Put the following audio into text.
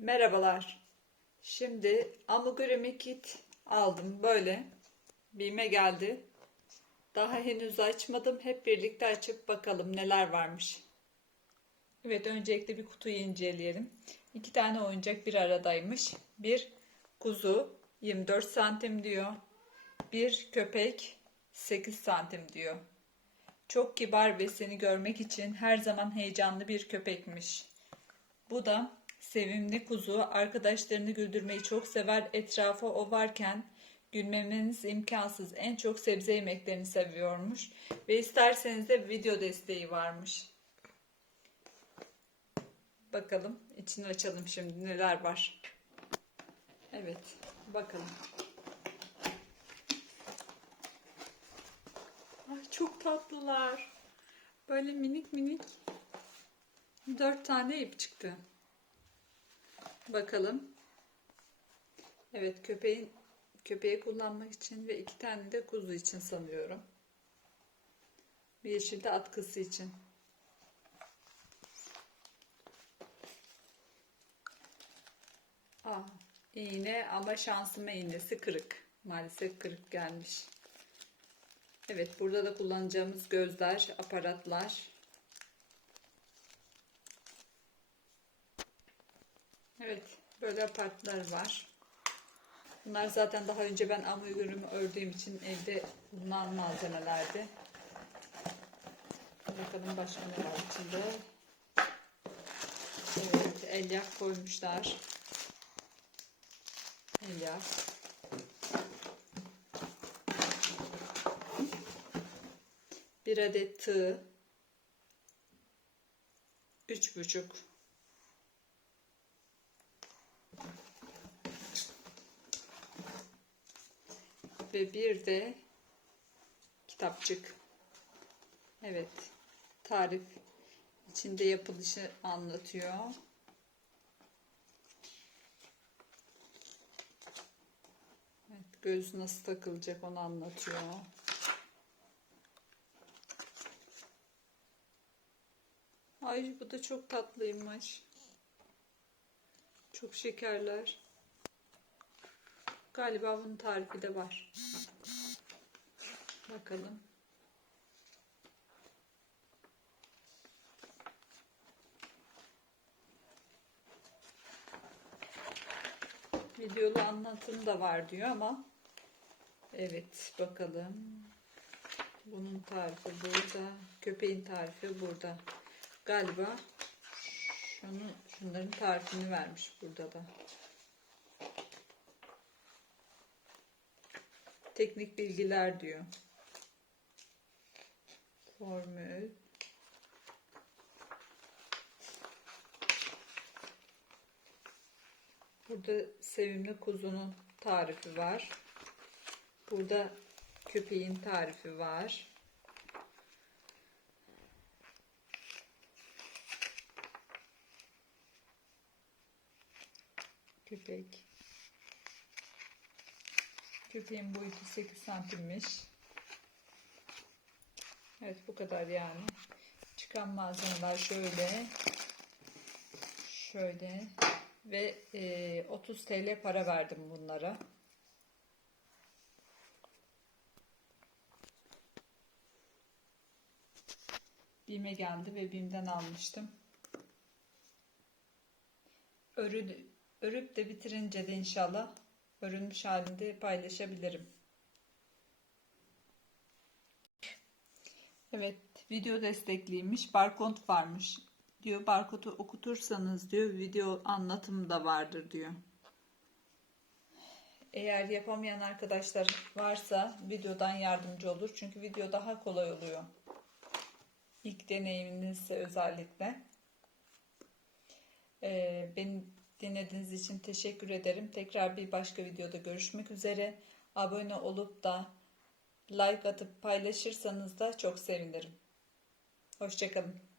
Merhabalar. Şimdi amigurumi kit aldım böyle. Bime geldi. Daha henüz açmadım. Hep birlikte açıp bakalım neler varmış. Evet öncelikle bir kutuyu inceleyelim. İki tane oyuncak bir aradaymış. Bir kuzu 24 santim diyor. Bir köpek 8 santim diyor. Çok kibar ve seni görmek için her zaman heyecanlı bir köpekmiş. Bu da sevimli kuzu arkadaşlarını güldürmeyi çok sever. Etrafa o varken gülmemeniz imkansız. En çok sebze yemeklerini seviyormuş. Ve isterseniz de video desteği varmış. Bakalım içini açalım şimdi neler var. Evet bakalım. Ay çok tatlılar. Böyle minik minik dört tane ip çıktı. Bakalım. Evet köpeğin köpeği kullanmak için ve iki tane de kuzu için sanıyorum. Bir yeşil de atkısı için. Aa, iğne ama şansıma iğnesi kırık. Maalesef kırık gelmiş. Evet burada da kullanacağımız gözler, aparatlar. Evet böyle aparatlar var. Bunlar zaten daha önce ben amigurumi ördüğüm için evde bulunan malzemelerdi. Bakalım başka ne var içinde. Evet elyaf koymuşlar. Elyaf. Bir adet tığ. Üç buçuk. Ve bir de kitapçık. Evet. Tarif içinde yapılışı anlatıyor. Evet, göz nasıl takılacak onu anlatıyor. Ay bu da çok tatlıymış. Çok şekerler. Galiba bunun tarifi de var. Bakalım. Videolu anlatım da var diyor ama evet bakalım. Bunun tarifi burada. Köpeğin tarifi burada. Galiba şunu, şunların tarifini vermiş burada da. Teknik bilgiler diyor. Formül. Burada sevimli kuzunun tarifi var. Burada köpeğin tarifi var. Köpek. Köpeğin boyutu 8 santimmiş. Evet bu kadar yani. Çıkan malzemeler şöyle. Şöyle. Ve e, 30 TL para verdim bunlara. Bime geldi ve Bim'den almıştım. Örü, örüp de bitirince de inşallah örülmüş halinde paylaşabilirim. Evet, video destekliymiş. Barkod varmış. Diyor barkodu okutursanız diyor video anlatımı da vardır diyor. Eğer yapamayan arkadaşlar varsa videodan yardımcı olur. Çünkü video daha kolay oluyor. İlk deneyiminizse özellikle. Ee, beni dinlediğiniz için teşekkür ederim. Tekrar bir başka videoda görüşmek üzere. Abone olup da like atıp paylaşırsanız da çok sevinirim. Hoşçakalın.